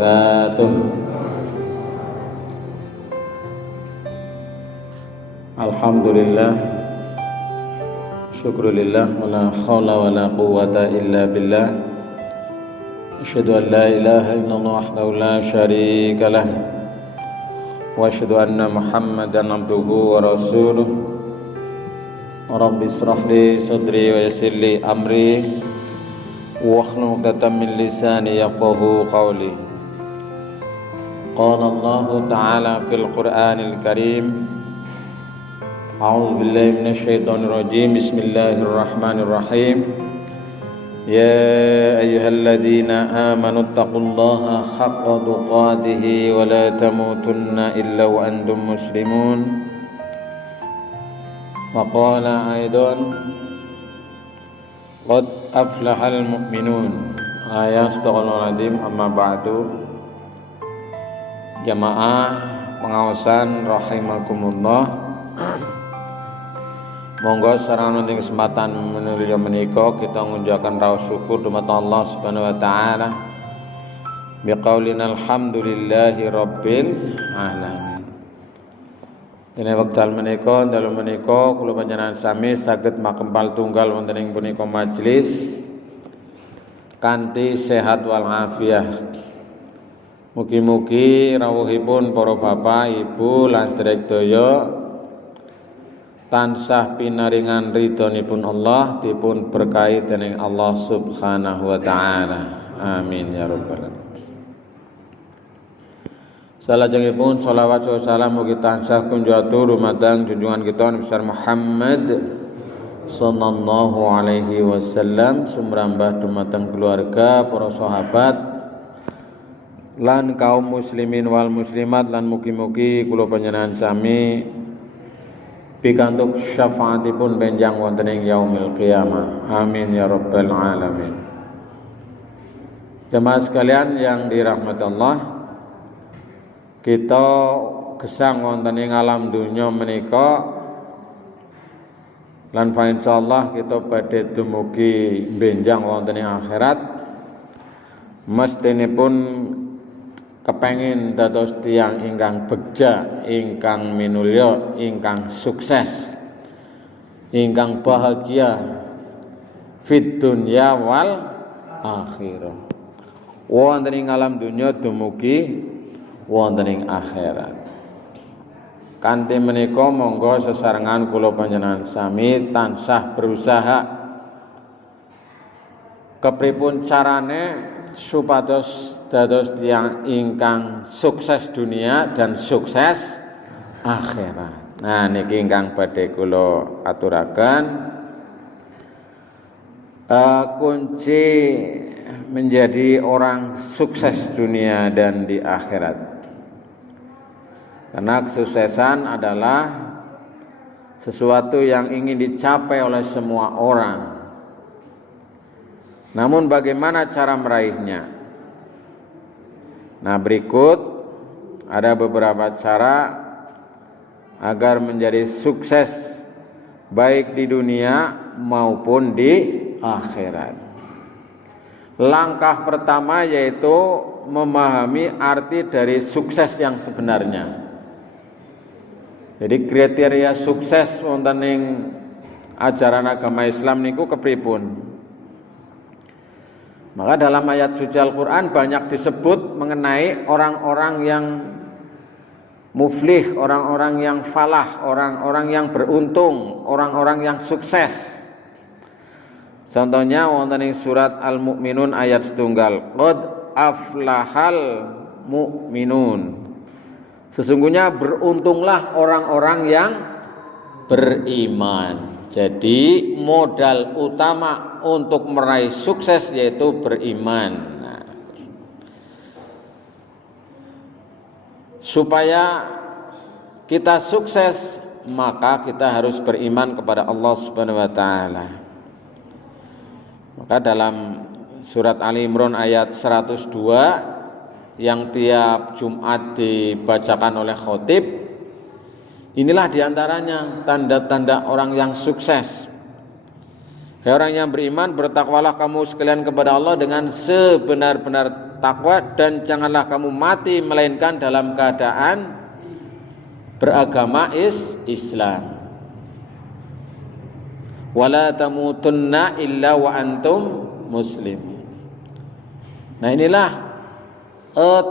wabarakatuh. Alhamdulillah, syukrulillah, wala khawla wala quwwata illa billah. Asyhadu an la ilaha illallah wahdahu la syarika lah, wa asyhadu anna Muhammadan abduhu wa rasuluh. Rabbi israh li sadri wa yassir li amri wahlul 'uqdatam min lisani yafqahu qawli. Qala Allah Ta'ala fil Qur'anil Karim. A'udzu billahi minasy syaithanir rajim. Bismillahirrahmanirrahim. Ya ayyuhalladzina amanu taqullaha haqqa tuqatih wa la tamutunna illa wa antum muslimun. Wa qala aidan qad aflahal mu'minun. Astagfirullahaladzim. Amma ba'du. Jamaah pengawasan rahimakumullah, monggo sareng ning kesempatan menuju menika kita ngucapkan raos syukur dumateng Allah Subhanahu wa taala biqaulina alhamdulillahi rabbil alamin. Dene wekdal menika dalu menika kula panjenengan sami saged makempal tunggal wonten ing punika majelis kanthi sehat wal afiah. Mugi-mugi rawuhipun para bapak, ibu lan sedherek daya tansah pinaringan ridhonipun Allah, dipun berkahi dening Allah Subhanahu wa taala. Amin ya rabbal alamin. Salajengipun shalawat wa salam mugi tansah kunjatuh dumateng junjungan kita Nabi besar Muhammad sallallahu alaihi wasallam, sumrambah dumateng keluarga, para sahabat lan kaum muslimin wal muslimat, lan mugi-mugi kula panjenengan sami pikantuk syafaatipun benjang wonten ing yaumil qiyamah. Amin ya rabbal alamin. Jemaah sekalian yang dirahmati Allah, kita gesang wonten ing alam dunya menika lan fa insyaallah kita badhe dumugi benjang wonten ing akhirat. Mestinipun kepengin dados tiyang ingkang begja, ingkang minulya, ingkang sukses, ingkang bahagia fid dunya wal akhirah, wonten ing alam dunya dumugi wonten ing akhirat. Kanthi menika monggo sesarengan kula panjenengan sami tansah berusaha kepripun carane supados dados tiyang ingkang sukses dunia dan sukses akhirat. Nah niki ingkang badhe kula aturaken, kunci menjadi orang sukses dunia dan di akhirat. Karena kesuksesan adalah sesuatu yang ingin dicapai oleh semua orang. Namun bagaimana cara meraihnya? Nah, berikut ada beberapa cara agar menjadi sukses baik di dunia maupun di akhirat. Langkah pertama yaitu memahami arti dari sukses yang sebenarnya. Jadi kriteria sukses wonten ing ajaran agama Islam niku kepripun? Maka dalam ayat suci Al-Quran banyak disebut mengenai orang-orang yang muflih, orang-orang yang falah, orang-orang yang beruntung, orang-orang yang sukses. Contohnya wonten ing surat Al-Mu'minun ayat 1, qad aflahal mu'minun. Sesungguhnya beruntunglah orang-orang yang beriman. Jadi modal utama untuk meraih sukses yaitu beriman. Nah, supaya kita sukses maka kita harus beriman kepada Allah Subhanahu wa taala. Maka dalam surat Ali Imran ayat 102 yang tiap Jumat dibacakan oleh khotib, inilah diantaranya tanda-tanda orang yang sukses. Hai orang yang beriman, bertakwalah kamu sekalian kepada Allah dengan sebenar-benar takwa, dan janganlah kamu mati melainkan dalam keadaan beragama Islam. Wala tamutunna illa wa antum muslimun. Nah, inilah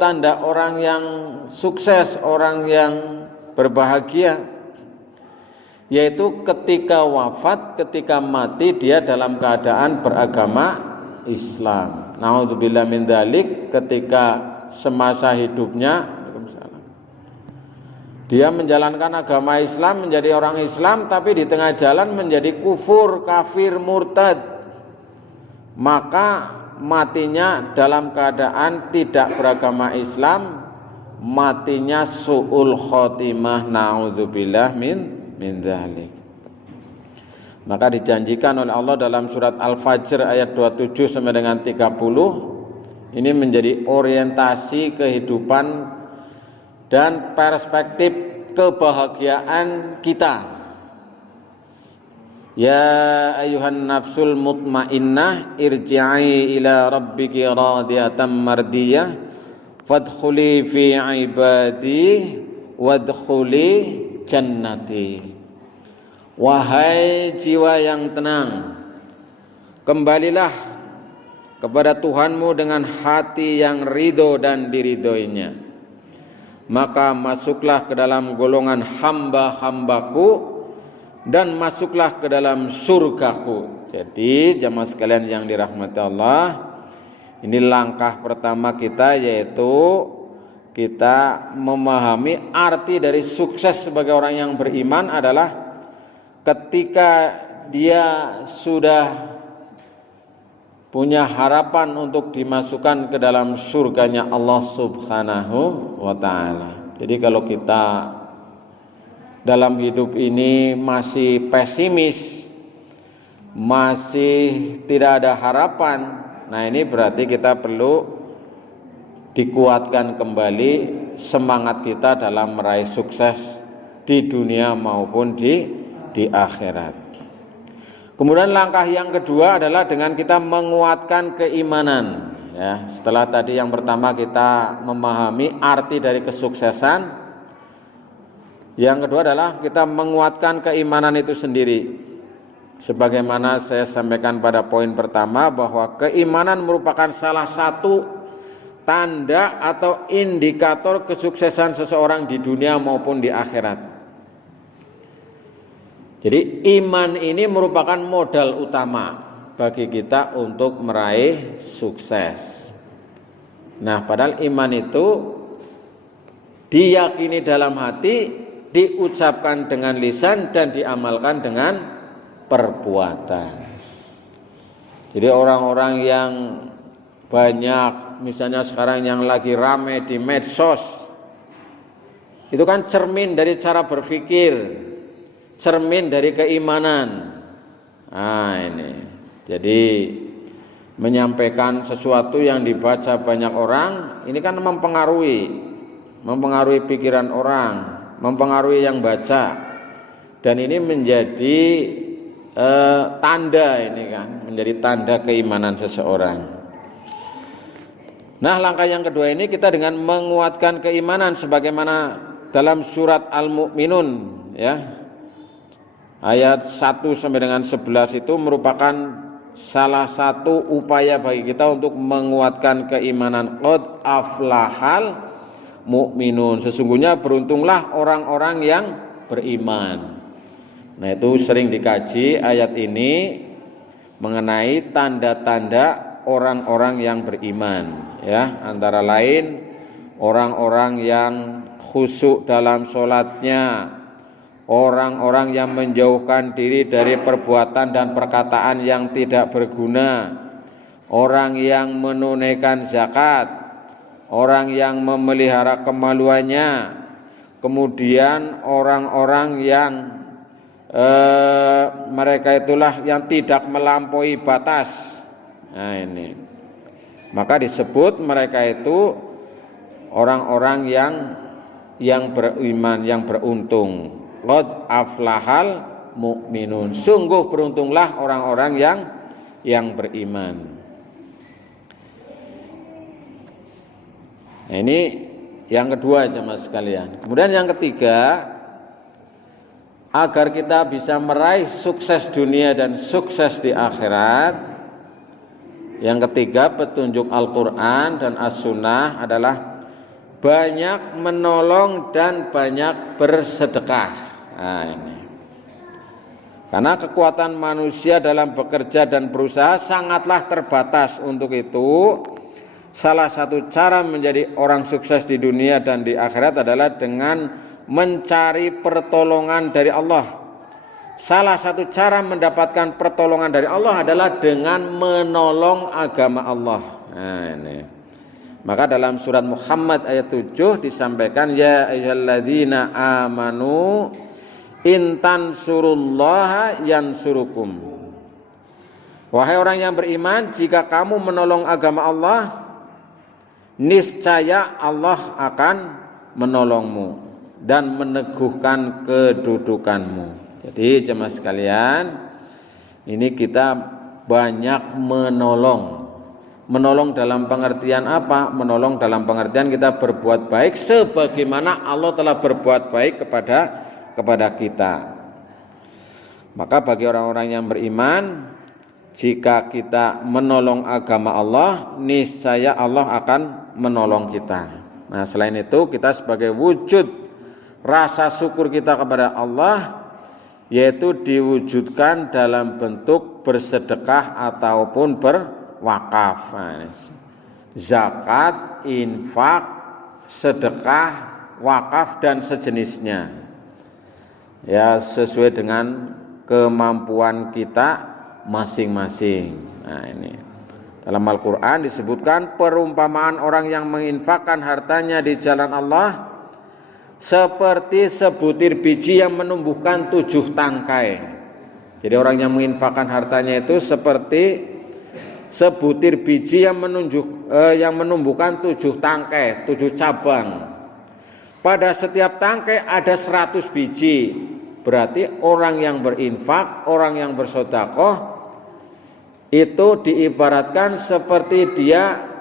tanda orang yang sukses, orang yang berbahagia, yaitu ketika wafat, ketika mati dia dalam keadaan beragama Islam. Naudzubillah min dzalik, ketika semasa hidupnya dia menjalankan agama Islam, menjadi orang Islam, tapi di tengah jalan menjadi kufur, kafir, murtad, maka matinya dalam keadaan tidak beragama Islam, matinya su'ul khotimah. Naudzubillah min dzalik. Maka dijanjikan oleh Allah dalam surat Al-Fajr ayat 27 sampai dengan 30, ini menjadi orientasi kehidupan dan perspektif kebahagiaan kita. Ya ayuhan nafsul mutmainnah, irji'i ila rabbiki radiyatan mardiyah, fadkhuli fi ibadi wadkhuli jannati. Wahai jiwa yang tenang, kembalilah kepada Tuhanmu dengan hati yang ridho dan diridhoinya, maka masuklah ke dalam golongan hamba-hambaku dan masuklah ke dalam surgaku. Jadi jamaah sekalian yang dirahmati Allah, ini langkah pertama kita, yaitu kita memahami arti dari sukses sebagai orang yang beriman adalah ketika dia sudah punya harapan untuk dimasukkan ke dalam surganya Allah Subhanahu wa ta'ala. Jadi kalau kita dalam hidup ini masih pesimis, masih tidak ada harapan, nah ini berarti kita perlu dikuatkan kembali semangat kita dalam meraih sukses di dunia maupun di akhirat. Kemudian langkah yang kedua adalah dengan kita menguatkan keimanan. Ya, setelah tadi yang pertama kita memahami arti dari kesuksesan, yang kedua adalah kita menguatkan keimanan itu sendiri. Sebagaimana saya sampaikan pada poin pertama, bahwa keimanan merupakan salah satu tanda atau indikator kesuksesan seseorang di dunia maupun di akhirat. Jadi iman ini merupakan modal utama bagi kita untuk meraih sukses. Nah, padahal iman itu diyakini dalam hati, diucapkan dengan lisan, dan diamalkan dengan perbuatan. Jadi orang-orang yang banyak, misalnya sekarang yang lagi rame di medsos, itu kan cermin dari cara berpikir, cermin dari keimanan. Nah ini, jadi menyampaikan sesuatu yang dibaca banyak orang, ini kan mempengaruhi pikiran orang, mempengaruhi yang baca, dan ini menjadi tanda, ini kan menjadi tanda keimanan seseorang. Nah, langkah yang kedua ini kita dengan menguatkan keimanan sebagaimana dalam surat Al-Mu'minun, ya. Ayat 1 sampai dengan 11 itu merupakan salah satu upaya bagi kita untuk menguatkan keimanan. Qad aflahal mu'minun, sesungguhnya beruntunglah orang-orang yang beriman. Nah, itu sering dikaji ayat ini mengenai tanda-tanda orang-orang yang beriman, ya, antara lain orang-orang yang khusyuk dalam sholatnya, orang-orang yang menjauhkan diri dari perbuatan dan perkataan yang tidak berguna, orang yang menunaikan zakat, orang yang memelihara kemaluannya, kemudian orang-orang yang mereka itulah yang tidak melampaui batas. Nah ini, maka disebut mereka itu orang-orang yang beriman, yang beruntung. Qad aflahal mu'minun, sungguh beruntunglah orang-orang yang beriman. Nah, ini yang kedua jemaah sekalian. Kemudian yang ketiga, agar kita bisa meraih sukses dunia dan sukses di akhirat, yang ketiga petunjuk Al-Quran dan As-Sunnah adalah banyak menolong dan banyak bersedekah. Nah, ini. Karena kekuatan manusia dalam bekerja dan berusaha sangatlah terbatas. Untuk itu, salah satu cara menjadi orang sukses di dunia dan di akhirat adalah dengan mencari pertolongan dari Allah. Salah satu cara mendapatkan pertolongan dari Allah adalah dengan menolong agama Allah. Nah, ini. Maka dalam surat Muhammad ayat 7 disampaikan, ya ayyuhalladzina amanu intan surullaha yansurukum. Wahai orang yang beriman, jika kamu menolong agama Allah, niscaya Allah akan menolongmu dan meneguhkan kedudukanmu. Jadi jemaah sekalian, ini kita banyak menolong. Menolong dalam pengertian apa? Menolong dalam pengertian kita berbuat baik sebagaimana Allah telah berbuat baik kepada kita. Maka bagi orang-orang yang beriman, jika kita menolong agama Allah, niscaya Allah akan menolong kita. Nah, selain itu kita sebagai wujud rasa syukur kita kepada Allah, yaitu diwujudkan dalam bentuk bersedekah ataupun berwakaf. Nah, zakat, infak, sedekah, wakaf dan sejenisnya. Ya, sesuai dengan kemampuan kita masing-masing. Nah, ini dalam Al-Quran disebutkan perumpamaan orang yang menginfakkan hartanya di jalan Allah seperti sebutir biji yang menumbuhkan 7 tangkai. Jadi orang yang menginfakkan hartanya itu seperti sebutir biji yang menumbuhkan 7 tangkai, 7 cabang. Pada setiap tangkai ada 100 biji. Berarti orang yang berinfak, orang yang bersedekah itu diibaratkan seperti dia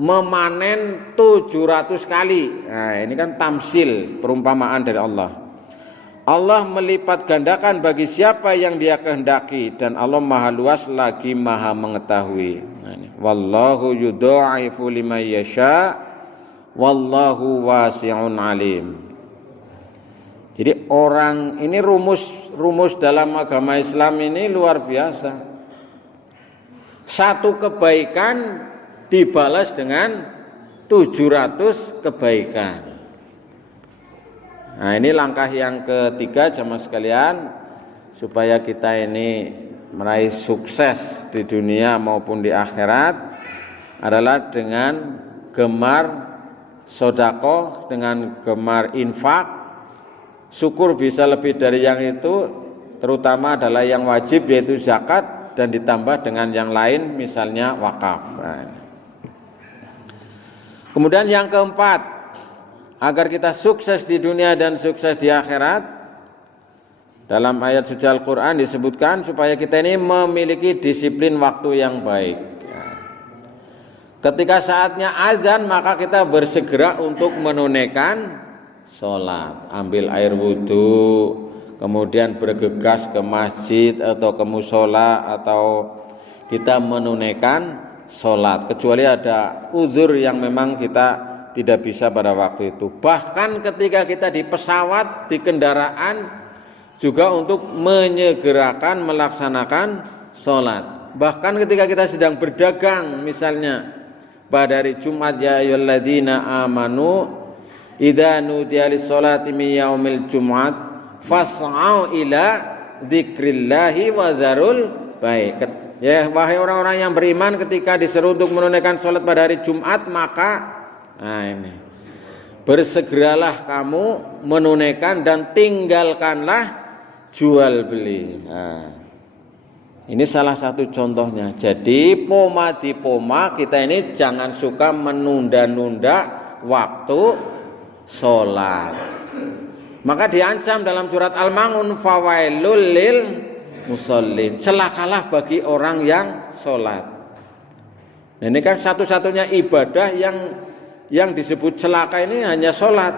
memanen 700 kali. Nah, ini kan tamsil, perumpamaan dari Allah. Allah melipat gandakan bagi siapa yang dia kehendaki, dan Allah maha luas lagi maha mengetahui. Nah, ini. Wallahu yudha'ifu liman yasha' wallahu wasi'un alim. Jadi orang ini rumus dalam agama Islam ini luar biasa. Satu kebaikan dibalas dengan 700 kebaikan. Nah, ini langkah yang ketiga jemaah sekalian, supaya kita ini meraih sukses di dunia maupun di akhirat adalah dengan gemar sedekah, dengan gemar infak. Syukur bisa lebih dari yang itu, terutama adalah yang wajib yaitu zakat, dan ditambah dengan yang lain misalnya wakaf. Nah, kemudian yang keempat, agar kita sukses di dunia dan sukses di akhirat, dalam ayat suci Al-Quran disebutkan supaya kita ini memiliki disiplin waktu yang baik. Ketika saatnya azan, maka kita bersegera untuk menunaikan sholat, ambil air wudhu, kemudian bergegas ke masjid atau ke musola, atau kita menunaikan sholat, kecuali ada uzur yang memang kita tidak bisa pada waktu itu. Bahkan ketika kita di pesawat, di kendaraan, juga untuk menyegerakan melaksanakan sholat. Bahkan ketika kita sedang berdagang, misalnya pada hari Jumat, ya ayyuhalladzina amanu idza nudiya lis-sholati min yaumil jumu'at fas'au ila dzikrillahi wa dzarul bai'. Ya, wahai orang-orang yang beriman, ketika diseru untuk menunaikan sholat pada hari Jumat, maka ini bersegeralah kamu menunaikan dan tinggalkanlah jual beli. Ini salah satu contohnya. Jadi poma di poma kita ini jangan suka menunda-nunda waktu sholat. Maka diancam dalam surat Al-Ma'un, fawailul lil musallin, celakalah bagi orang yang sholat. Nah, ini kan satu-satunya ibadah yang yang disebut celaka ini hanya sholat.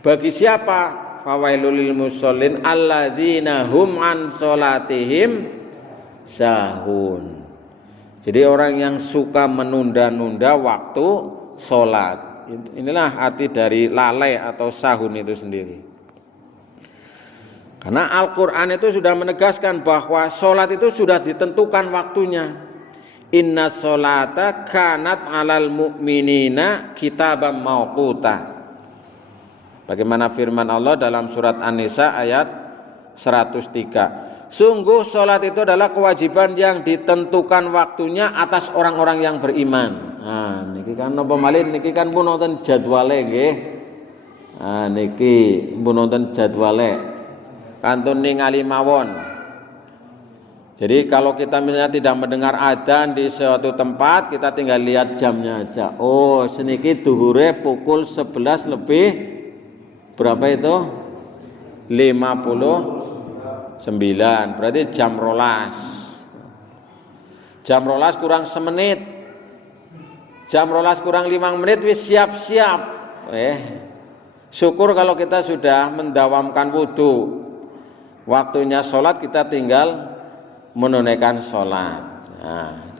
Bagi siapa? Fawailul lil musallin alladzina hum an sholatihim sahun. Jadi orang yang suka menunda-nunda waktu sholat. Inilah arti dari lalai atau sahun itu sendiri. Karena Al-Quran itu sudah menegaskan bahwa sholat itu sudah ditentukan waktunya. Inna sholata kanat alal mu'minina kitaban mauquta. Bagaimana firman Allah dalam surat An-Nisa ayat 103. Sungguh sholat itu adalah kewajiban yang ditentukan waktunya atas orang-orang yang beriman. Nah, niki kan napa malih niki kan pun nonton jadwale nggih. Nah, niki pun nonton jadwale. Kantun ningali mawon. Jadi kalau kita misalnya tidak mendengar adzan di suatu tempat, kita tinggal lihat jamnya aja. Oh, seniki duhure pukul 11 lebih berapa itu? 59. Berarti jam 12. Jam 12 kurang semenit. Jam 12 kurang 5 menit wis siap-siap. Syukur kalau kita sudah mendawamkan wudu. Waktunya sholat kita tinggal menunaikan sholat. Nah,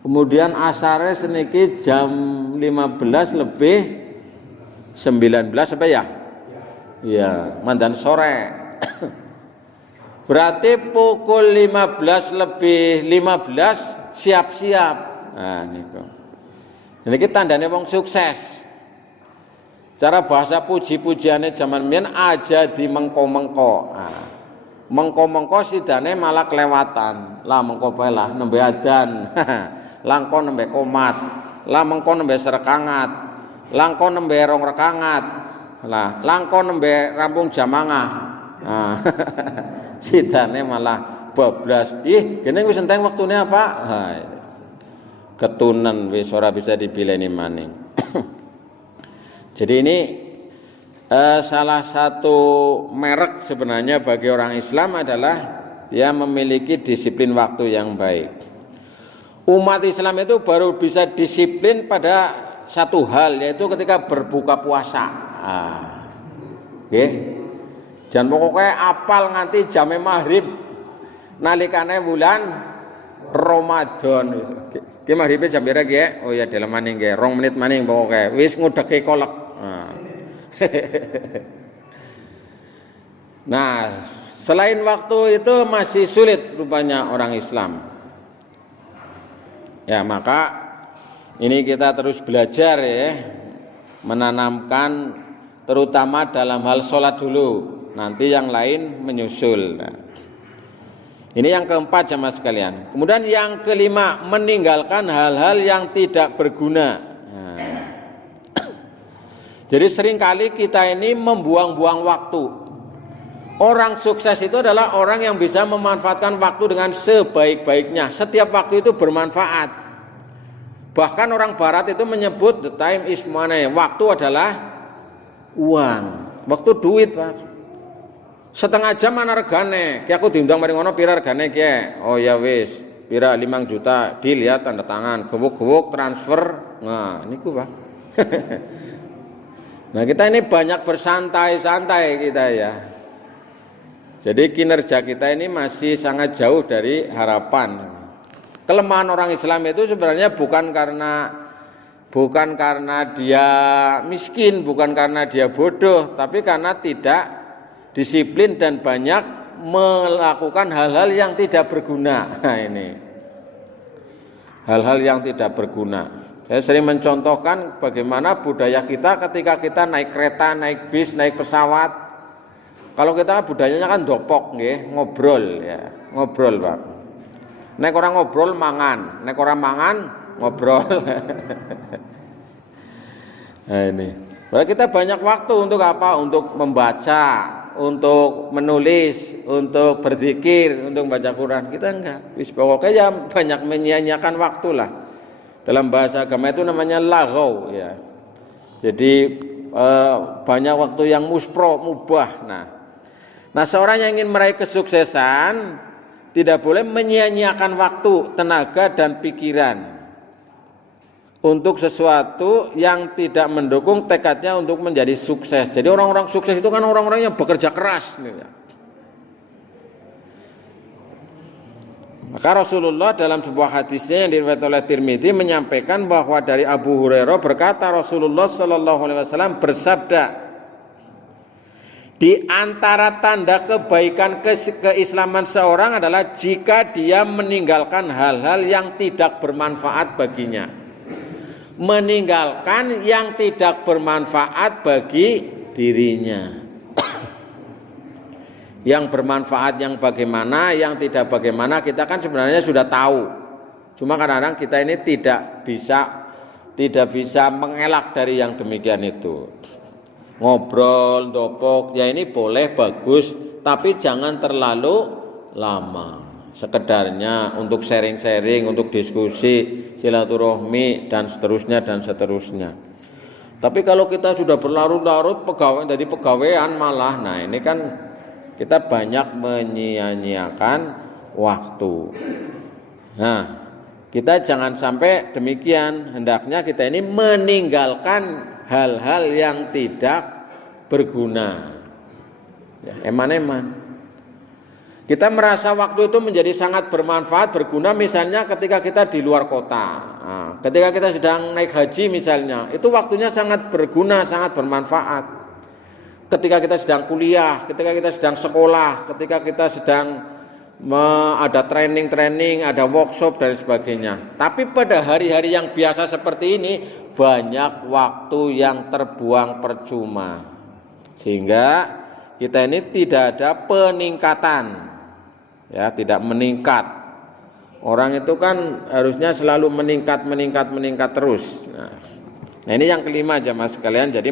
kemudian asare seniki jam 15 lebih 19 apa ya? Ya, mandan sore. Berarti pukul 15 lebih 15 siap-siap. Nah, niku. Niki tandane wong sukses. Cara bahasa puji-pujiane zaman mbiyen aja di mengko-mengko. Nah, mengko-mengko sidane malah kelewatan. Lah mengko bae lah nembe adzan. Langko nembe komat. Lah mengko nembe serekangat. Langko nembe rong rekangat. Lah langko nembe rampung jamangah. Nah, sidane malah bablas. Ih, kene wis enteng waktune apa? Hai. Ketunen wis ora bisa dibileni maning. Jadi ini salah satu merek sebenarnya bagi orang Islam adalah dia memiliki disiplin waktu yang baik. Umat Islam itu baru bisa disiplin pada satu hal, yaitu ketika berbuka puasa. Jangan pokoknya apal nganti jame maghrib nalikane bulan Ramadan. Ki maghribe jam pira ki? Oh ya dalam maning ki, 2 menit maning pokoke. Wis ngudheke kolek. Nah, selain waktu itu masih sulit rupanya orang Islam. Ya, maka ini kita terus belajar ya, menanamkan terutama dalam hal sholat dulu. Nanti yang lain menyusul. Nah, ini yang keempat jemaah sekalian. Kemudian yang kelima, meninggalkan hal-hal yang tidak berguna. Nah, jadi seringkali kita ini membuang-buang waktu. Orang sukses itu adalah orang yang bisa memanfaatkan waktu dengan sebaik-baiknya. Setiap waktu itu bermanfaat. Bahkan orang barat itu menyebut the time is money. Waktu adalah uang. Waktu duit, Pak. Setengah jam mana regane? Ki aku diundang mari ngono pira regane ki? Oh ya wis, pira 5 juta, deal ya tanda tangan, gewuk-gewuk transfer. Nah, niku, Pak. Nah, kita ini banyak bersantai-santai kita ya. Jadi kinerja kita ini masih sangat jauh dari harapan. Kelemahan orang Islam itu sebenarnya bukan karena dia miskin, bukan karena dia bodoh, tapi karena tidak disiplin dan banyak melakukan hal-hal yang tidak berguna. Nah, ini hal-hal yang tidak berguna. Saya sering mencontohkan bagaimana budaya kita ketika kita naik kereta, naik bis, naik pesawat. Kalau kita budayanya kan dopok nggih, ngobrol ya, ngobrol, Pak. Nek orang ngobrol mangan, nek orang mangan ngobrol. Nah, ini. Kita banyak waktu untuk apa? Untuk membaca, untuk menulis, untuk berzikir, untuk membaca Quran. Kita enggak. Wis pokoknya ya banyak menyia-nyiakan waktu lah. Dalam bahasa agama itu namanya laghaw ya. Jadi banyak waktu yang mubah. Nah, seorang yang ingin meraih kesuksesan tidak boleh menyia-nyiakan waktu, tenaga dan pikiran untuk sesuatu yang tidak mendukung tekadnya untuk menjadi sukses. Jadi orang-orang sukses itu kan orang-orang yang bekerja keras. Maka Rasulullah dalam sebuah hadisnya yang diriwayatkan oleh Tirmidzi menyampaikan bahwa dari Abu Hurairah berkata Rasulullah Shallallahu Alaihi Wasallam bersabda, di antara tanda kebaikan keislaman seorang adalah jika dia meninggalkan hal-hal yang tidak bermanfaat baginya. Meninggalkan yang tidak bermanfaat bagi dirinya. Yang bermanfaat yang bagaimana, yang tidak bagaimana kita kan sebenarnya sudah tahu. Cuma kadang-kadang kita ini tidak bisa mengelak dari yang demikian itu. Ngobrol, dopok, ya ini boleh bagus, tapi jangan terlalu lama. Sekedarnya untuk sharing-sharing, untuk diskusi, silaturahmi dan seterusnya dan seterusnya. Tapi kalau kita sudah berlarut-larut pegawai jadi pegawaian malah, nah ini kan kita banyak menyia-nyiakan waktu. Nah, kita jangan sampai demikian. Hendaknya kita ini meninggalkan hal-hal yang tidak berguna. Ya, eman-eman. Kita merasa waktu itu menjadi sangat bermanfaat, berguna misalnya ketika kita di luar kota. Nah, ketika kita sedang naik haji misalnya, itu waktunya sangat berguna, sangat bermanfaat. Ketika kita sedang kuliah, ketika kita sedang sekolah, ketika kita sedang ada training, ada workshop dan sebagainya. Tapi pada hari-hari yang biasa seperti ini banyak waktu yang terbuang percuma. Sehingga kita ini tidak ada peningkatan. Ya, tidak meningkat. Orang itu kan harusnya selalu meningkat terus. Nah, ini yang kelima jamaah sekalian, jadi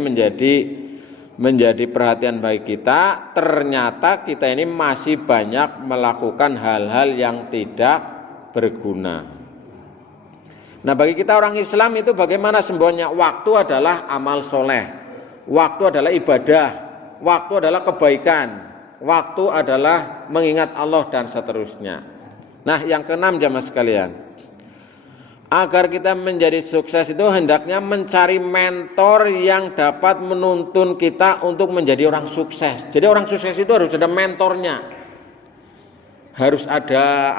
menjadi perhatian bagi kita, ternyata kita ini masih banyak melakukan hal-hal yang tidak berguna. Nah, bagi kita orang Islam itu bagaimana sembohnya? Waktu adalah amal soleh, waktu adalah ibadah, waktu adalah kebaikan, waktu adalah mengingat Allah dan seterusnya. Nah, yang keenam jamaah sekalian, agar kita menjadi sukses itu hendaknya mencari mentor yang dapat menuntun kita untuk menjadi orang sukses. Jadi orang sukses itu harus ada mentornya. Harus ada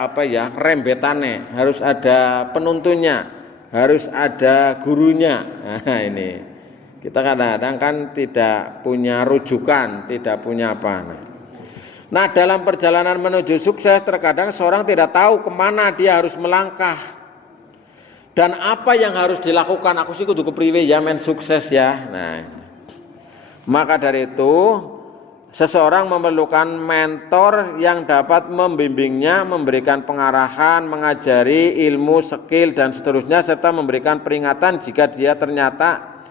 rembetannya, harus ada penuntunnya, harus ada gurunya. Nah, ini. Kita kadang-kadang kan tidak punya rujukan, tidak punya apa. Nah, dalam perjalanan menuju sukses terkadang seorang tidak tahu kemana dia harus melangkah. Dan apa yang harus dilakukan? Aku sih kudu kepriwe ya men sukses ya. Nah, maka dari itu seseorang memerlukan mentor yang dapat membimbingnya, memberikan pengarahan, mengajari ilmu, skill dan seterusnya, serta memberikan peringatan jika dia ternyata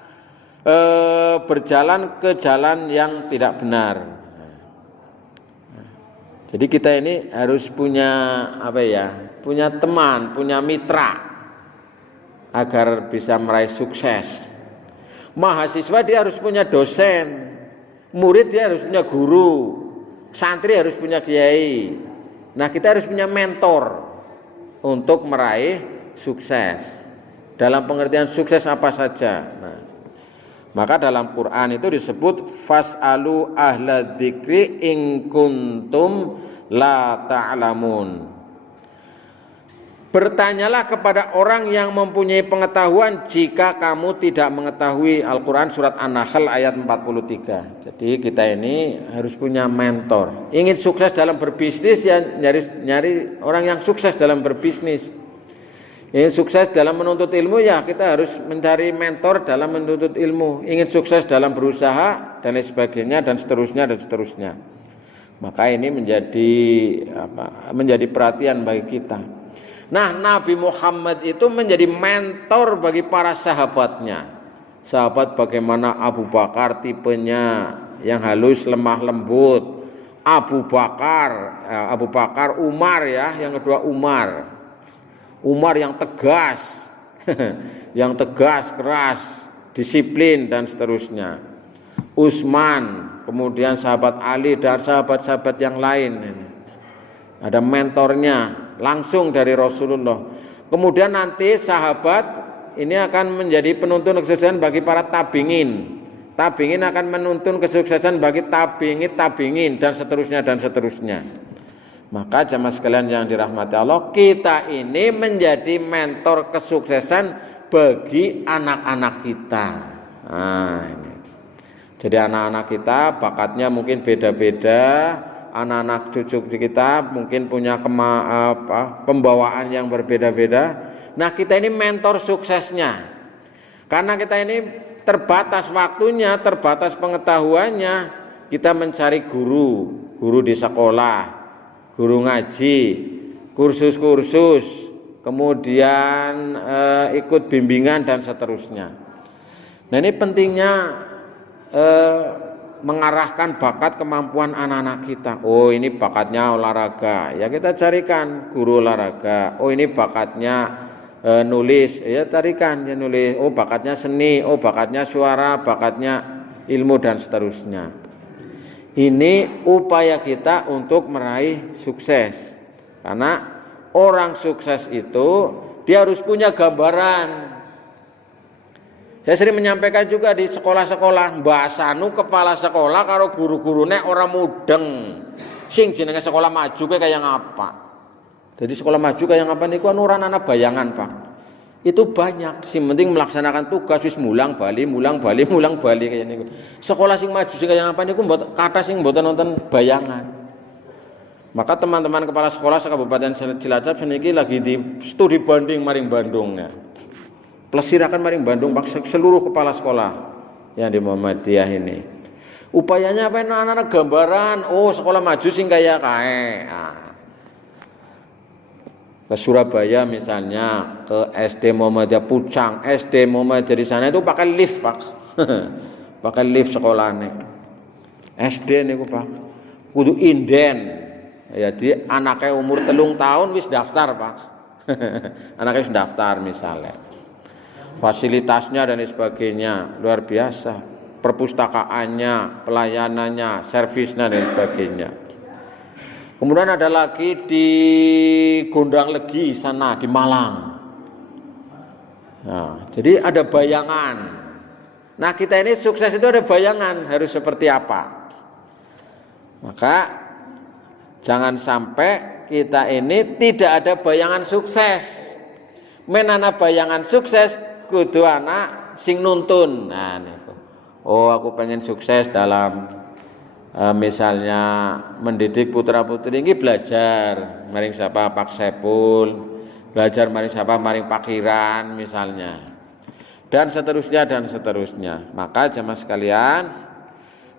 berjalan ke jalan yang tidak benar. Jadi kita ini harus punya punya teman, punya mitra agar bisa meraih sukses. Mahasiswa dia harus punya dosen, murid dia harus punya guru, santri harus punya kiai. Nah, kita harus punya mentor untuk meraih sukses. Dalam pengertian sukses apa saja. Nah, maka dalam Quran itu disebut fas'alu ahla dzikri in kuntum la ta'lamun. Bertanyalah kepada orang yang mempunyai pengetahuan jika kamu tidak mengetahui. Al-Quran surat An-Nahl ayat 43. Jadi kita ini harus punya mentor. Ingin sukses dalam berbisnis ya nyari orang yang sukses dalam berbisnis. Ingin sukses dalam menuntut ilmu ya kita harus mencari mentor dalam menuntut ilmu. Ingin sukses dalam berusaha dan lain sebagainya dan seterusnya dan seterusnya. Maka ini menjadi perhatian bagi kita. Nah, Nabi Muhammad itu menjadi mentor bagi para sahabatnya. Sahabat bagaimana Abu Bakar tipenya yang halus, lemah lembut. Abu Bakar, Umar ya, yang kedua Umar. Umar yang tegas, yang tegas, keras, disiplin dan seterusnya. Utsman, kemudian sahabat Ali dan sahabat-sahabat yang lain. Ada mentornya langsung dari Rasulullah. Kemudian nanti sahabat ini akan menjadi penuntun kesuksesan bagi para tabingin. Tabingin akan menuntun kesuksesan bagi tabingin dan seterusnya. Maka jamaah sekalian yang dirahmati Allah, kita ini menjadi mentor kesuksesan bagi anak-anak kita. Nah, ini. Jadi anak-anak kita bakatnya mungkin beda-beda, anak-anak cucu kita mungkin punya pembawaan yang berbeda-beda. Nah, kita ini mentor suksesnya. Karena kita ini terbatas waktunya, terbatas pengetahuannya, kita mencari guru di sekolah, guru ngaji, kursus-kursus, kemudian ikut bimbingan dan seterusnya. Nah, ini pentingnya mengarahkan bakat kemampuan anak-anak kita. Oh, ini bakatnya olahraga, ya kita carikan guru olahraga. Oh, ini bakatnya nulis, ya tarikan ya nulis. Oh, bakatnya seni, oh bakatnya suara, bakatnya ilmu dan seterusnya. Ini upaya kita untuk meraih sukses. Karena orang sukses itu dia harus punya gambaran. Saya sering menyampaikan juga di sekolah-sekolah, bahasanu kepala sekolah karo guru-gurune orang mudeng. Sing jenenge sekolah maju kayak ngapa? Jadi sekolah maju kayak apa niku anu ora ana bayangan, Pak. Itu banyak, sing penting melaksanakan tugas wis mulang bali kayak niku. Sekolah sing maju sing kayak apa niku kata sing mboten nonton bayangan. Maka teman-teman kepala sekolah Kabupaten Cilacap seniki lagi di studi banding maring Bandung ya. Plesirakan maring Bandung Pak seluruh kepala sekolah yang di Muhammadiyah ini. Upayanya apa anak-anak gambaran, oh sekolah maju sing kaya kae. Nah. Ke Surabaya misalnya, ke SD Muhammadiyah Pucang, SD Muhammadiyah di sana itu pakai lift, Pak. Pakai lift sekolahnya. SD niku, Pak. Kudu inden. Ya, jadi anaknya umur 3 tahun wis daftar, Pak. Anaknya wis daftar misalnya. Fasilitasnya dan sebagainya luar biasa. Perpustakaannya, pelayanannya, servisnya dan sebagainya. Kemudian ada lagi di Gondang Legi sana di Malang. Nah, jadi ada bayangan. Nah, kita ini sukses itu ada bayangan harus seperti apa. Maka jangan sampai kita ini tidak ada bayangan sukses. Menana bayangan sukses kudu anak sing nuntun. Nah, niku. Oh, aku pengen sukses dalam misalnya mendidik putra-putri ini belajar maring siapa Pak Sepul, belajar maring siapa maring Pak Kiran misalnya. Dan seterusnya. Maka jamaah sekalian,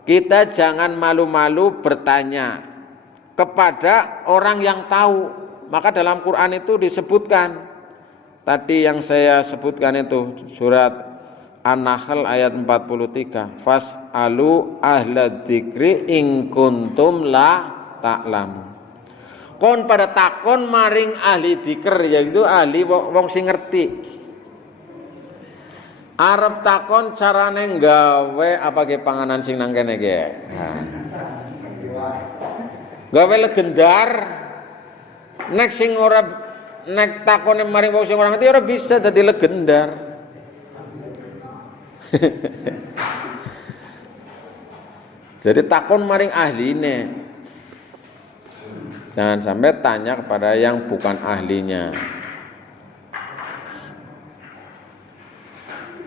kita jangan malu-malu bertanya kepada orang yang tahu. Maka dalam Quran itu disebutkan tadi yang saya sebutkan itu surat An-Nahl ayat 43. Fas'alu ahla dzikri in kuntum la ta'lamun. Kon pada takon maring ahli dzikir, yaitu ahli wong sing ngerti. Arep takon carane gawe apa ge panganan sing nang kene ge. Gawe legendar nek sing ora nek takone maring wong sing ora ngerti ora bisa dadi legendar. Jadi takon maring ahline. Jangan sampai tanya kepada yang bukan ahlinya.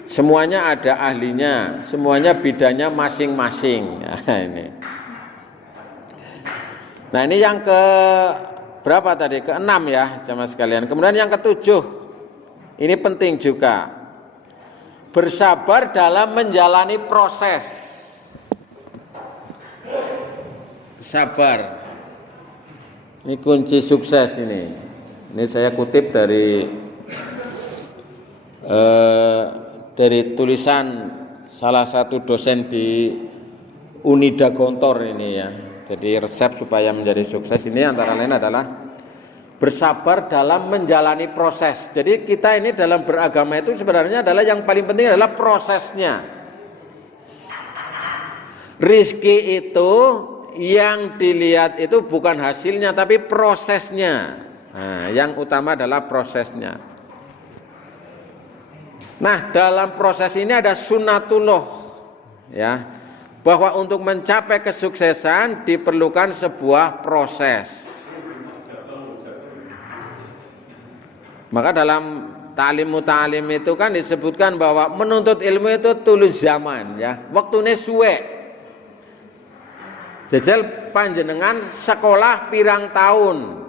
Semuanya ada ahlinya, semuanya bidangnya masing-masing. Nah, ini. Nah, ini yang ke berapa tadi? Ke-6 ya, jamaah sekalian. Kemudian yang ke-7. Ini penting juga. Bersabar dalam menjalani proses. Sabar. Ini kunci sukses ini. Ini saya kutip dari tulisan salah satu dosen di Unida Gontor ini ya. Jadi resep supaya menjadi sukses ini antara lain adalah bersabar dalam menjalani proses. Jadi kita ini dalam beragama itu sebenarnya adalah yang paling penting adalah prosesnya. Rizki itu yang dilihat itu bukan hasilnya tapi prosesnya. Nah, yang utama adalah prosesnya. Nah, dalam proses ini ada sunnatullah, ya, bahwa untuk mencapai kesuksesan diperlukan sebuah proses. Maka dalam ta'lim itu kan disebutkan bahwa menuntut ilmu itu tulus zaman, ya, waktunya suwe. Jajal panjenengan sekolah pirang tahun,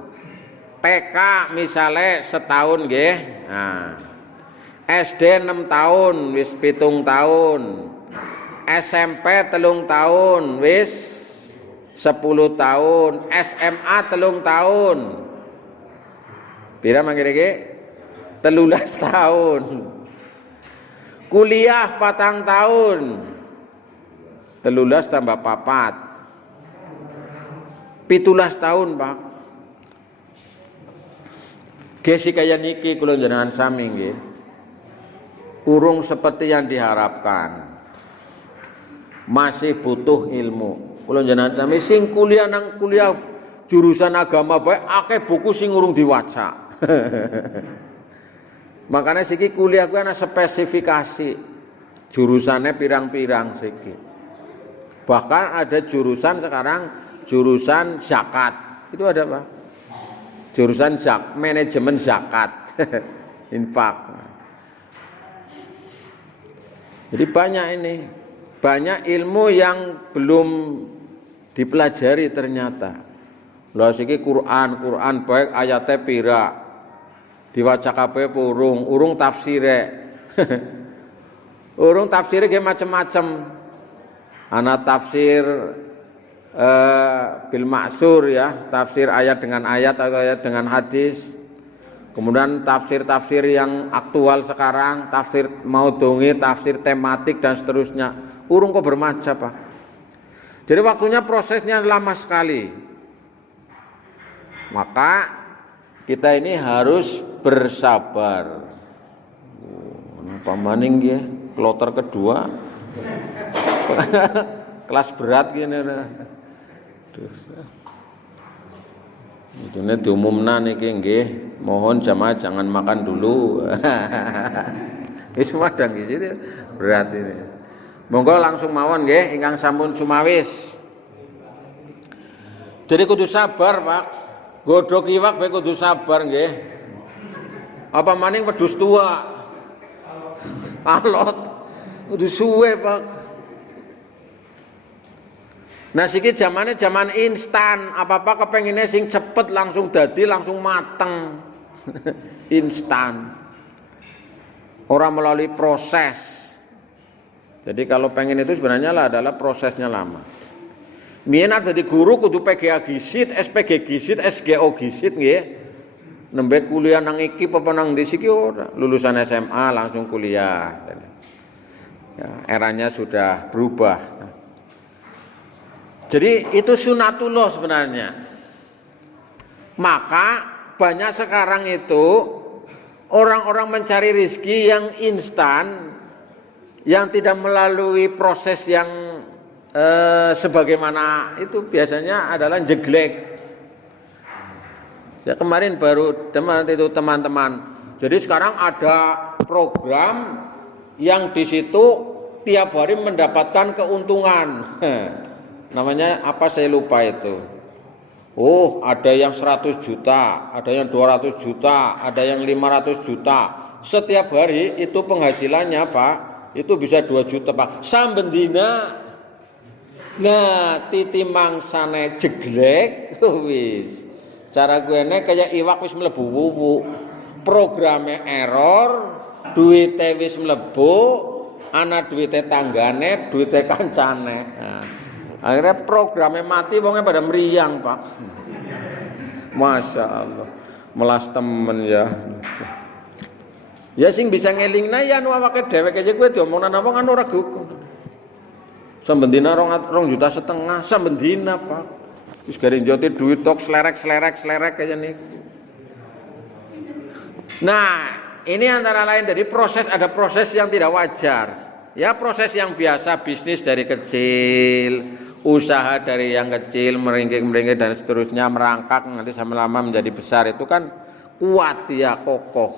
TK misalnya setahun nggih, nah, SD 6 tahun wis 7 tahun, SMP 3 tahun wis 10 tahun, SMA 3 tahun, pira mangkene iki 13 tahun, kuliah 4 tahun, 13 tambah 4 17 tahun, Pak. Gesi kaya niki kula jenengan sami nggih. Urung seperti yang diharapkan. Masih butuh ilmu. Kula jenengan sami sing kuliah nang kuliah jurusan agama bae akeh buku sing urung diwaca. Makanya siki kuliah kuwi ana spesifikasi. Jurusannya pirang-pirang siki. Bahkan ada jurusan sekarang jurusan zakat. Itu ada apa? Jurusan manajemen zakat. Infak. Jadi banyak ini. Banyak ilmu yang belum dipelajari ternyata. Lha siki Quran baik ayate pira. Diwaca kabeh urung tafsire. Urung tafsire ge macam-macam. Ana tafsir bil ma'sur, ya, tafsir ayat dengan ayat atau ayat dengan hadis. Kemudian tafsir-tafsir yang aktual sekarang, tafsir maudhungi, tafsir tematik dan seterusnya. Urung kok bermacam, Pak. Jadi waktunya prosesnya lama sekali. Maka kita ini harus bersabar. Pamaning nggih, kloter kedua. Kelas berat gini. Itu diumumna niki nggih, mohon jamaah jangan makan dulu. Wis madang iki berat ini. Monggo langsung mawon nggih ingkang sampun sumawis. Jadi kudu sabar, Pak. Godhog iwak bae kudu sabar nggih. Apa maning wedhus tua. Alot kudu suwe, Pak. Nah siki zamane zaman instan, apa-apa kepengine sing cepet langsung dadi langsung mateng. Instan. Orang melalui proses. Jadi kalau pengen itu sebenarnya adalah prosesnya lama. Mien ada di guru kudu PGA gisit, SPG gisit, SGO gisit nggih. Nembe kuliah nang iki apa nang ndi siki ora. Lulusan SMA langsung kuliah. Ya, eranya sudah berubah. Jadi itu sunatullah sebenarnya. Maka banyak sekarang itu orang-orang mencari rezeki yang instan, yang tidak melalui proses yang sebagaimana itu biasanya adalah jeglek. Ya kemarin baru teman-teman. Jadi sekarang ada program yang di situ tiap hari mendapatkan keuntungan. Namanya apa saya lupa itu. Oh, ada yang 100 juta, ada yang 200 juta, ada yang 500 juta. Setiap hari itu penghasilannya, Pak, itu bisa 2 juta, Pak. Samben dina. Nah, titi mangsane jeglek wis. Cara guene kayak iwak wis mlebu wuwu. Programe error, duite wis mlebu, ana duite tanggane, duite kancane. Nah, akhirnya programnya mati, wongnya pada meriang, Pak. Masya Allah, melas temen ya. Ya sing bisa ngelingna ya nu awake dhewek aja kowe diomongna apa kan ora gugung. Sambendina 2,5 juta, sambendina, Pak. Wis garing jote duit tok slerek kaya niku. Nah, ini antara lain dari proses, ada proses yang tidak wajar. Ya proses yang biasa, bisnis dari kecil, usaha dari yang kecil meringkik dan seterusnya merangkak nanti sama lama menjadi besar, itu kan kuat ya, kokoh.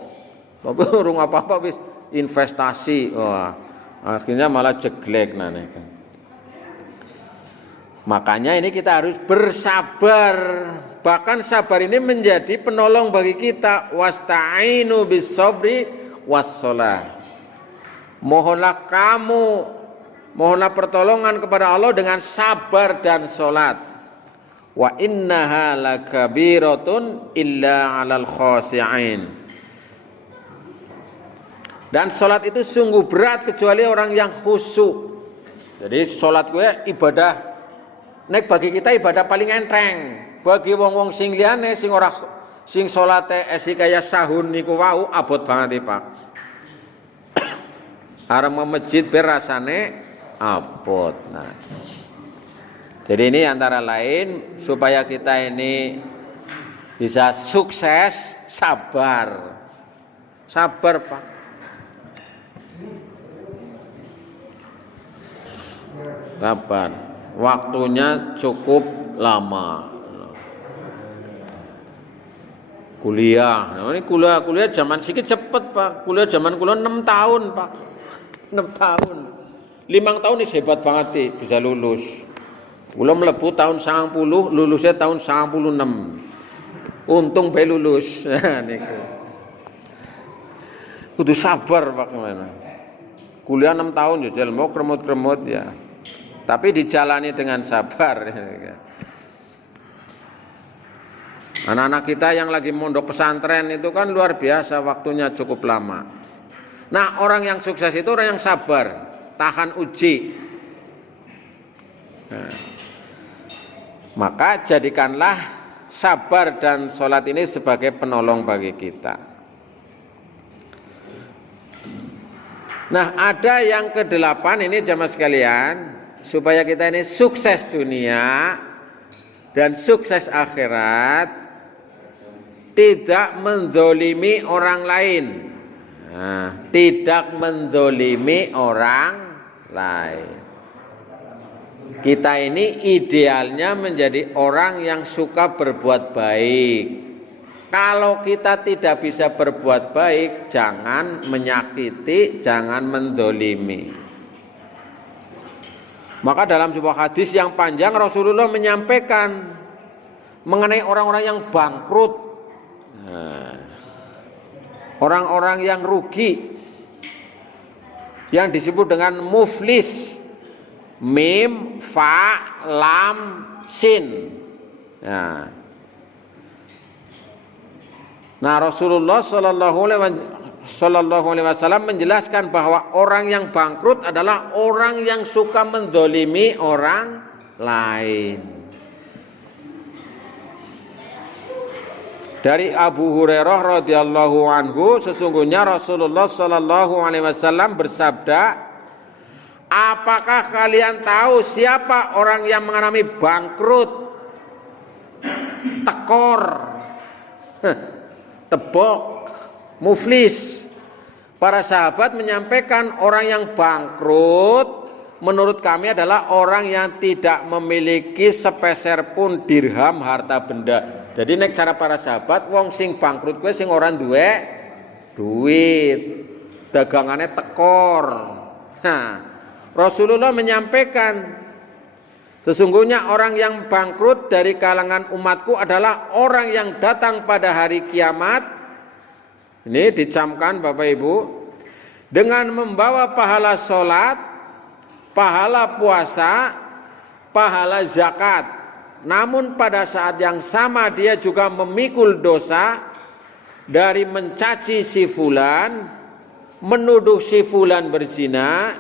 Tapi urung apa-apa wis investasi. Wah, akhirnya malah jeglek nane. Makanya ini kita harus bersabar. Bahkan sabar ini menjadi penolong bagi kita. Wasta'inu bis-sabri was-shalah. Mohonlah pertolongan kepada Allah dengan sabar dan salat. Wa innaha lakabiratun illa 'alal khashi'in. Dan salat itu sungguh berat kecuali orang yang khusyuk. Jadi salat gue ibadah nek bagi kita ibadah paling enteng. Bagi wong-wong sing liyane sing ora sing salate esi kaya sahun niku wau abot banget Pak. Arep masjid ber rasane abot. Nah. Jadi ini antara lain supaya kita ini bisa sukses, sabar. Sabar, Pak. Sabar. Waktunya cukup lama. Kuliah. Nah, ini kuliah zaman sedikit cepet, Pak. Kuliah zaman kuliah 6 tahun, Pak. 6 tahun. 5 tahun ini hebat banget sih bisa lulus. Kula mlebu tahun 90, lulusnya tahun 96. Untung bae lulus. Niku. Kudu sabar Pak gimana. Kuliah 6 tahun ya jelmo kremut-kremut ya. Tapi dijalani dengan sabar. Anak-anak kita yang lagi mondok pesantren itu kan luar biasa, waktunya cukup lama. Nah, orang yang sukses itu orang yang sabar, tahan uji. Nah, maka jadikanlah sabar dan sholat ini sebagai penolong bagi kita. Nah, ada yang ke-8 ini jamaah sekalian, supaya kita ini sukses dunia dan sukses akhirat, tidak menzolimi orang lain. Nah, tidak menzolimi orang lain. Kita ini idealnya menjadi orang yang suka berbuat baik. Kalau kita tidak bisa berbuat baik, jangan menyakiti, jangan menzolimi. Maka dalam sebuah hadis yang panjang Rasulullah menyampaikan mengenai orang-orang yang bangkrut. Orang-orang yang rugi yang disebut dengan muflis, mim, fa, lam, sin. Nah, Rasulullah Shallallahu Alaihi Wasallam menjelaskan bahwa orang yang bangkrut adalah orang yang suka menzolimi orang lain. Dari Abu Hurairah radhiyallahu anhu, sesungguhnya Rasulullah Shallallahu Alaihi Wasallam bersabda, apakah kalian tahu siapa orang yang mengalami bangkrut, tekor, tebok, muflis? Para sahabat menyampaikan orang yang bangkrut menurut kami adalah orang yang tidak memiliki sepeser pun dirham harta benda. Jadi nek cara para sahabat wong sing bangkrut kuwi sing ora duwe duit, dagangane tekor. Nah, Rasulullah menyampaikan sesungguhnya orang yang bangkrut dari kalangan umatku adalah orang yang datang pada hari kiamat. Ini dicamkan Bapak Ibu, dengan membawa pahala sholat, pahala puasa, pahala zakat. Namun pada saat yang sama dia juga memikul dosa dari mencaci si fulan, menuduh si fulan berzina,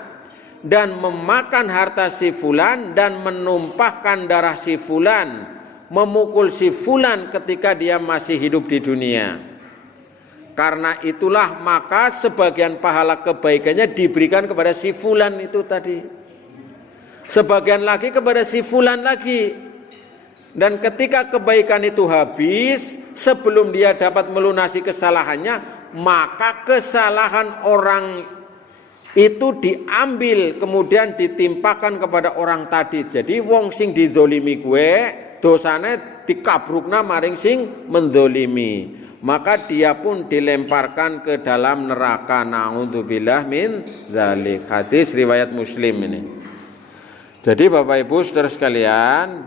dan memakan harta si fulan, dan menumpahkan darah si fulan, memukul si fulan ketika dia masih hidup di dunia. Karena itulah maka sebagian pahala kebaikannya diberikan kepada si fulan itu tadi, sebagian lagi kepada si fulan lagi. Dan ketika kebaikan itu habis, sebelum dia dapat melunasi kesalahannya, maka kesalahan orang itu diambil kemudian ditimpakan kepada orang tadi. Jadi wong sing dizolimi gue dosane dikabrukna maring sing mendolimi, maka dia pun dilemparkan ke dalam neraka. Naudzubillah min dzalik. Hadis riwayat Muslim ini. Jadi Bapak Ibu saudara sekalian,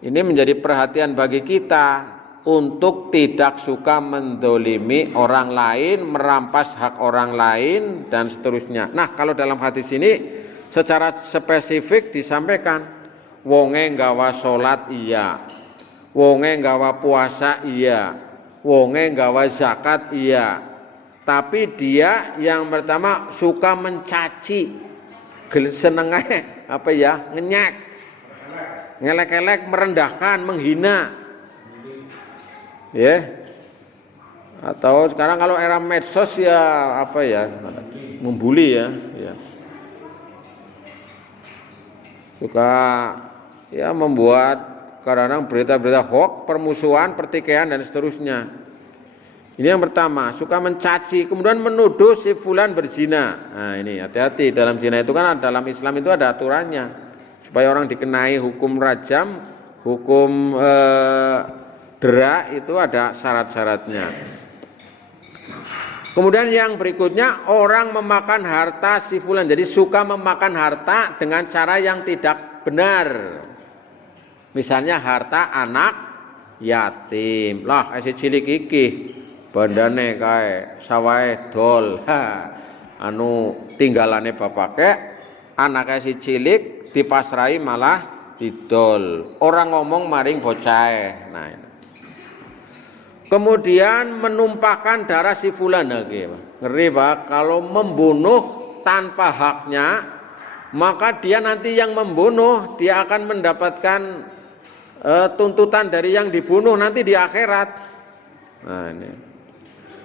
ini menjadi perhatian bagi kita untuk tidak suka mendolimi orang lain, merampas hak orang lain dan seterusnya. Nah, kalau dalam hadis ini secara spesifik disampaikan, wonge nggawa salat iya, wonge nggawa puasa iya, wonge nggawa zakat iya, tapi dia yang pertama suka mencaci, senengnya apa ya, ngenyek, ngelek-elek, merendahkan, menghina, ya. Atau sekarang kalau era medsos ya apa ya, membuli ya, ya. Suka ya membuat kadang-kadang berita-berita hoax, permusuhan, pertikaian dan seterusnya. Ini yang pertama, suka mencaci, kemudian menuduh si fulan berzina. Nah, ini hati-hati, dalam zina itu kan dalam Islam itu ada aturannya. Supaya orang dikenai hukum rajam, hukum dera, itu ada syarat-syaratnya. Kemudian yang berikutnya, orang memakan harta si fulan. Jadi suka memakan harta dengan cara yang tidak benar. Misalnya harta anak yatim. Lah, esi cilik iki bandane kae sawahe dol. Anu tinggalane bapake, anake si cilik dipasrai malah didol. Orang ngomong maring bocahe. Nah, ini. Kemudian menumpahkan darah si fulan lagi. Ngeri Pak, kalau membunuh tanpa haknya, maka dia nanti yang membunuh, dia akan mendapatkan tuntutan dari yang dibunuh nanti di akhirat. Nah, ini.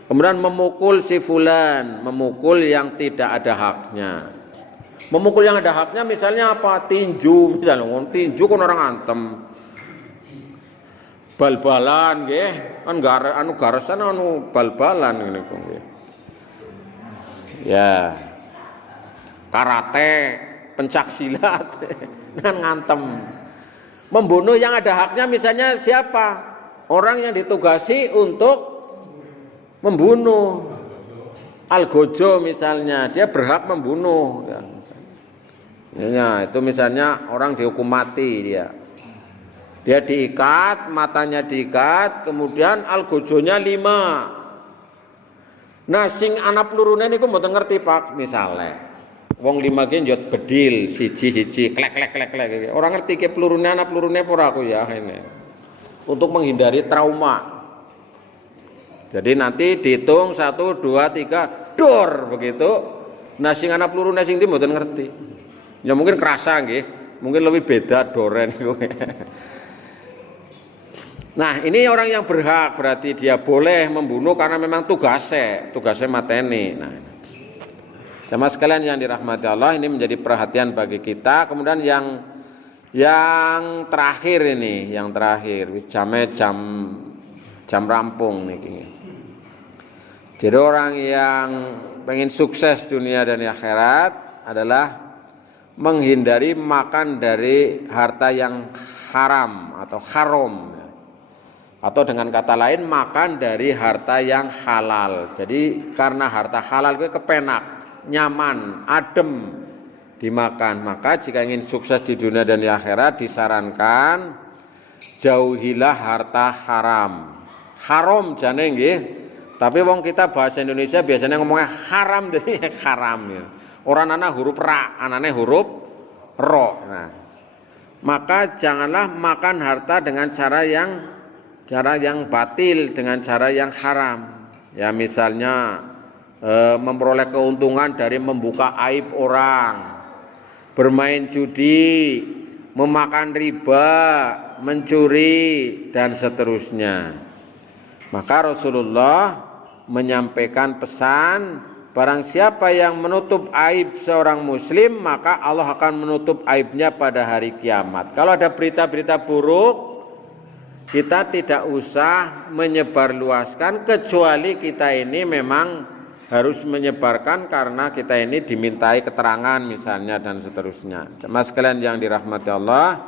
Kemudian memukul si fulan, memukul yang tidak ada haknya. Memukul yang ada haknya misalnya apa? Tinju, misalnya tinju kan orang antem. Bal-balan nggih, kan anu garesan anu bal-balan ngene kok nggih. Ya. Karate, pencak silat, kan ngantem. Membunuh yang ada haknya misalnya siapa? Orang yang ditugasi untuk membunuh. Algojo misalnya, dia berhak membunuh. Ya, itu misalnya orang dihukum mati dia. Dia diikat, matanya diikat, kemudian algojonya 5. Nah, sing anak pelurune niku mboten ngerti Pak, misale. Wong 5 ki njot bedil, siji-siji, klek. Orang ngerti ke pelurune anak pelurune apa ora aku ya ini. Untuk menghindari trauma. Jadi nanti dihitung 1, 2, 3, dor begitu. Nah, sing anak pelurune sing ndi mboten ngerti. Ya mungkin kerasa nggih, mungkin lebih beda doren niku. Nah, ini orang yang berhak, berarti dia boleh membunuh karena memang tugasnya mateni. Nah, sama sekalian yang dirahmati Allah, ini menjadi perhatian bagi kita. Kemudian yang terakhir ini, jam rampung nih. Jadi orang yang pengen sukses dunia dan akhirat adalah menghindari makan dari harta yang haram atau haram. Atau dengan kata lain makan dari harta yang halal. Jadi karena harta halal itu kepenak, nyaman, adem dimakan. Maka jika ingin sukses di dunia dan di akhirat disarankan jauhilah harta haram. Haram jane nggih. Tapi wong kita bahasa Indonesia biasanya ngomongnya haram, jadi haram ya. Orang anak huruf ra, anane huruf ro. Nah, maka janganlah makan harta dengan cara yang batil, dengan cara yang haram. Ya misalnya memperoleh keuntungan dari membuka aib orang, bermain judi, memakan riba, mencuri dan seterusnya. Maka Rasulullah menyampaikan pesan, barang siapa yang menutup aib seorang muslim, maka Allah akan menutup aibnya pada hari kiamat. Kalau ada berita-berita buruk, kita tidak usah menyebarluaskan, kecuali kita ini memang harus menyebarkan karena kita ini dimintai keterangan misalnya dan seterusnya. Jemaah sekalian yang dirahmati Allah,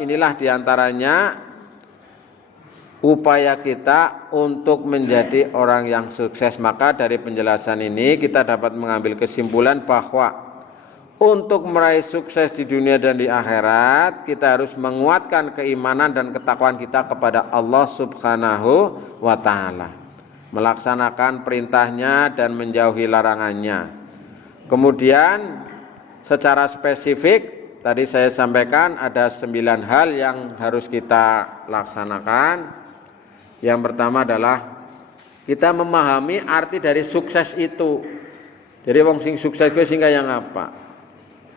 Inilah diantaranya upaya kita untuk menjadi orang yang sukses. Maka dari penjelasan ini kita dapat mengambil kesimpulan bahwa untuk meraih sukses di dunia dan di akhirat, kita harus menguatkan keimanan dan ketakwaan kita kepada Allah Subhanahu wa Ta'ala, melaksanakan perintahnya dan menjauhi larangannya. Kemudian secara spesifik tadi saya sampaikan ada 9 hal yang harus kita laksanakan. Yang pertama adalah kita memahami arti dari sukses itu. Jadi wong sing sukses kuwi sing kaya ngapa?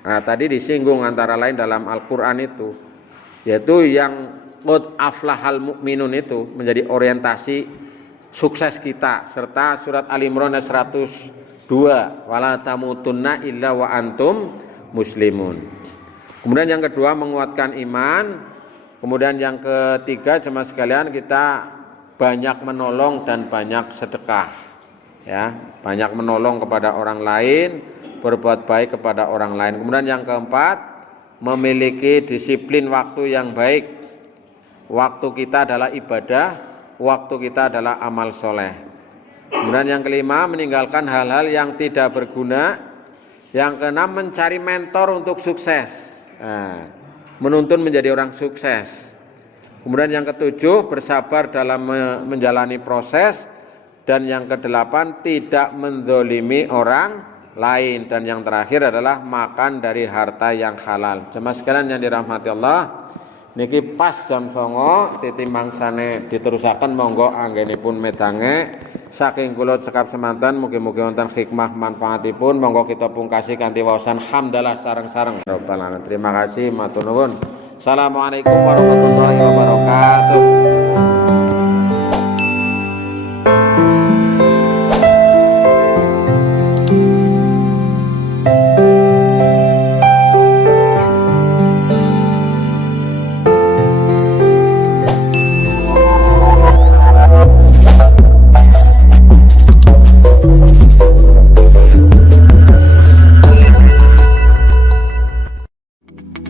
Nah, tadi disinggung antara lain dalam Al-Qur'an itu, yaitu yang qad aflahal mu'minun itu menjadi orientasi sukses kita, serta surat Al-Imran ayat 102, wala tamutunna illa wa antum muslimun. Kemudian yang kedua menguatkan iman. Kemudian yang ketiga jemaah sekalian, kita banyak menolong dan banyak sedekah, ya, banyak menolong kepada orang lain, berbuat baik kepada orang lain. Kemudian yang keempat, memiliki disiplin waktu yang baik. Waktu kita adalah ibadah, waktu kita adalah amal soleh. Kemudian yang kelima, meninggalkan hal-hal yang tidak berguna. Yang keenam, mencari mentor untuk sukses, menuntun menjadi orang sukses. Kemudian yang ketujuh, bersabar dalam menjalani proses. Dan yang kedelapan, tidak menzolimi orang lain. Dan yang terakhir adalah makan dari harta yang halal. Jemaah sekalian yang dirahmati Allah, niki pas jam 09.00 titimangsane diterusaken, monggo anggenipun medange. Saking kula cekap semanten, mugi-mugi wonten hikmah manfaatipun. Monggo kita pungkasi kanthi waosan hamdalah sareng-sareng. Terima kasih, matur nuwun. Assalamualaikum warahmatullahi wabarakatuh.